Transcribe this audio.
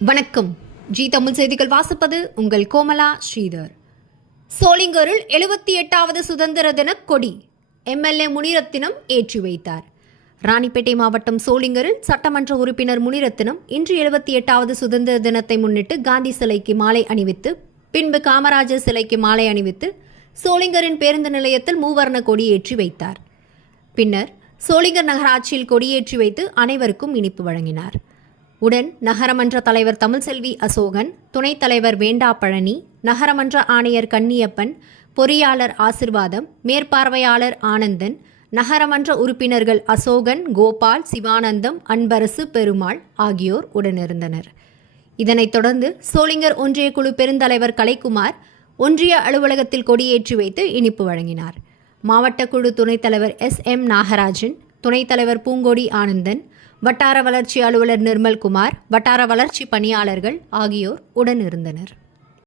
வணக்கம். ஜி தமிழ் செய்திகள் வாசிப்பது உங்கள் கோமலா ஸ்ரீதர். சோளிங்கரில் 78வது சுதந்திர தின கொடி எம்எல்ஏ முனிரத்தினம் ஏற்றி வைத்தார். ராணிப்பேட்டை மாவட்டம் சோளிங்கரில் சட்டமன்ற உறுப்பினர் முனிரத்தினம் இன்று 78வது சுதந்திர தினத்தை முன்னிட்டு காந்தி சிலைக்கு மாலை அணிவித்து, பின்பு காமராஜர் சிலைக்கு மாலை அணிவித்து சோளிங்கரின் பேருந்து நிலையத்தில் மூவர்ண கொடி ஏற்றி வைத்தார். பின்னர் சோளிங்கர் நகராட்சியில் கொடியேற்றி வைத்து அனைவருக்கும் இனிப்பு வழங்கினார். உடன் நகரமன்ற தலைவர் தமிழ்செல்வி அசோகன், துணைத் தலைவர் வேண்டா பழனி, நகரமன்ற ஆணையர் கன்னியப்பன், பொறியாளர் ஆசிர்வாதம், மேற்பார்வையாளர் ஆனந்தன், நகரமன்ற உறுப்பினர்கள் அசோகன், கோபால், சிவானந்தம், அன்பரசு, பெருமாள் ஆகியோர் உடனிருந்தனர். இதனைத் தொடர்ந்து சோளிங்கர் ஒன்றிய குழு பெருந்தலைவர் கலைக்குமார் ஒன்றிய அலுவலகத்தில் கொடியேற்றி வைத்து இனிப்பு வழங்கினார். மாவட்ட குழு துணைத் தலைவர் SM நாகராஜன், துணைத் தலைவர் பூங்கோடி ஆனந்தன், வட்டார வளர்ச்சி அலுவலர் நிர்மல்குமார், வட்டார வளர்ச்சி பணியாளர்கள் ஆகியோர் உடனிருந்தனர்.